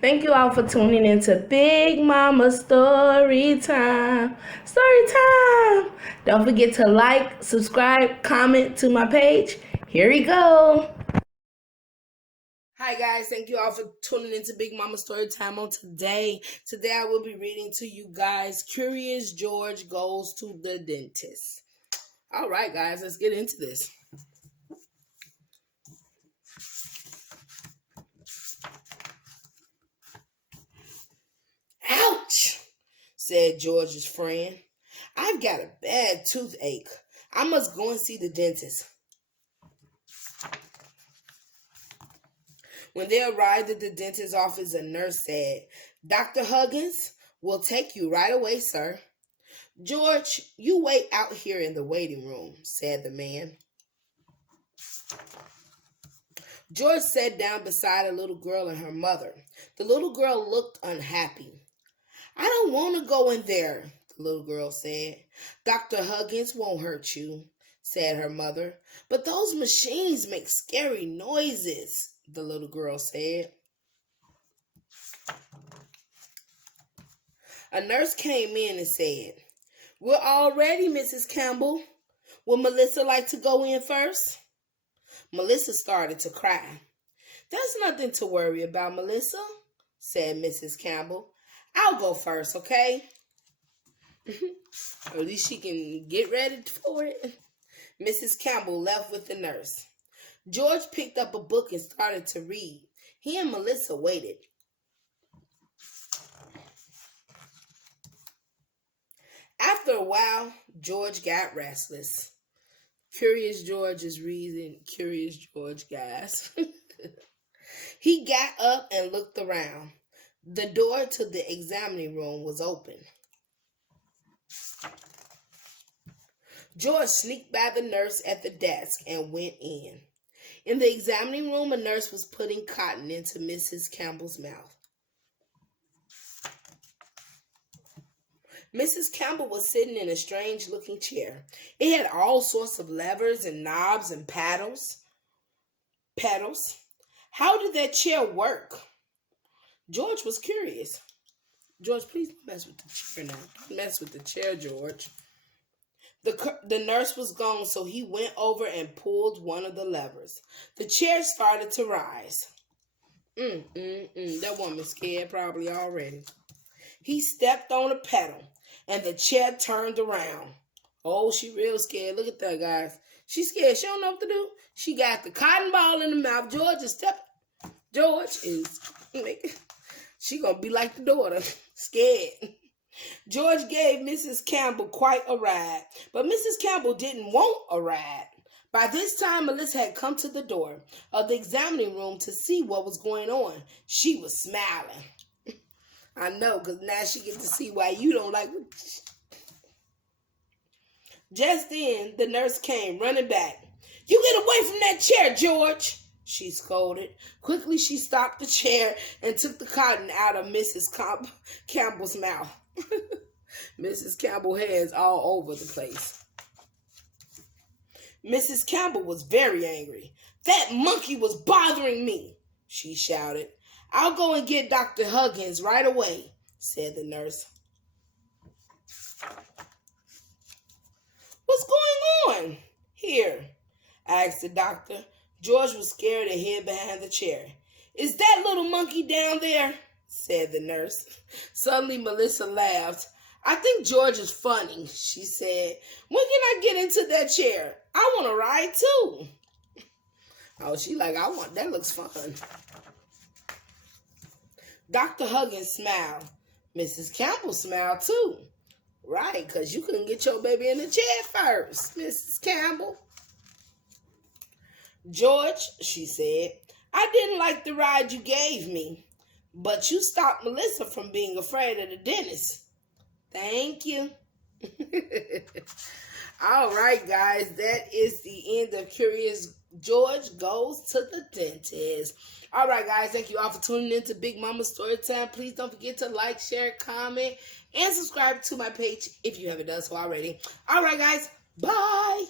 Thank you all for tuning into Big Mama Story Time. Story Time. Don't forget to like, subscribe, comment to my page. Here we go. Hi guys, thank you all for tuning into Big Mama Story Time on today. Today I will be reading to you guys Curious George Goes to the Dentist. All right guys, let's get into this. Ouch, said George's friend. I've got a bad toothache. I must go and see the dentist. When they arrived at the dentist's office, a nurse said, Dr. Huggins will take you right away, sir. George, you wait out here in the waiting room, said the man. George sat down beside a little girl and her mother. The little girl looked unhappy. I don't want to go in there, the little girl said. Dr. Huggins won't hurt you, said her mother. But those machines make scary noises, the little girl said. A nurse came in and said, We're all ready, Mrs. Campbell. Would Melissa like to go in first? Melissa started to cry. There's nothing to worry about, Melissa, said Mrs. Campbell. I'll go first, okay? Or at least she can get ready for it. Mrs. Campbell left with the nurse. George picked up a book and started to read. He and Melissa waited. After a while, George got restless. Curious George is reading Curious George, guys. He got up and looked around. The door to the examining room was open. George sneaked by the nurse at the desk and went in. In the examining room, a nurse was putting cotton into Mrs. Campbell's mouth. Mrs. Campbell was sitting in a strange-looking chair. It had all sorts of levers and knobs and paddles. How did that chair work? George was curious. George, please don't mess with the chair now. Don't mess with the chair, George. The nurse was gone, so he went over and pulled one of the levers. The chair started to rise. That woman's scared probably already. He stepped on a pedal, and the chair turned around. Oh, she real scared. Look at that, guys. She's scared. She don't know what to do. She got the cotton ball in the mouth. George is... She gonna be like the daughter, scared. George gave Mrs. Campbell quite a ride, but Mrs. Campbell didn't want a ride. By this time, Melissa had come to the door of the examining room to see what was going on. She was smiling. I know, because now she gets to see why you don't like it. Just then, the nurse came running back. You get away from that chair, George, she scolded. Quickly, she stopped the chair and took the cotton out of Mrs. Campbell's mouth. Mrs. Campbell's hands all over the place. Mrs. Campbell was very angry. That monkey was bothering me, she shouted. I'll go and get Dr. Huggins right away, said the nurse. What's going on here? Asked the doctor. George was scared and hid behind the chair. Is that little monkey down there? Said the nurse. Suddenly, Melissa laughed. I think George is funny, she said. When can I get into that chair? I want to ride too. Oh, she like, that looks fun. Dr. Huggins smiled. Mrs. Campbell smiled too. Right, because you couldn't get your baby in the chair first, Mrs. Campbell. George, she said, I didn't like the ride you gave me, but you stopped Melissa from being afraid of the dentist. Thank you. All right, guys, that is the end of Curious George Goes to the Dentist. All right, guys, thank you all for tuning in to Big Mama Storytime. Please don't forget to like, share, comment, and subscribe to my page if you haven't done so already. All right, guys, bye.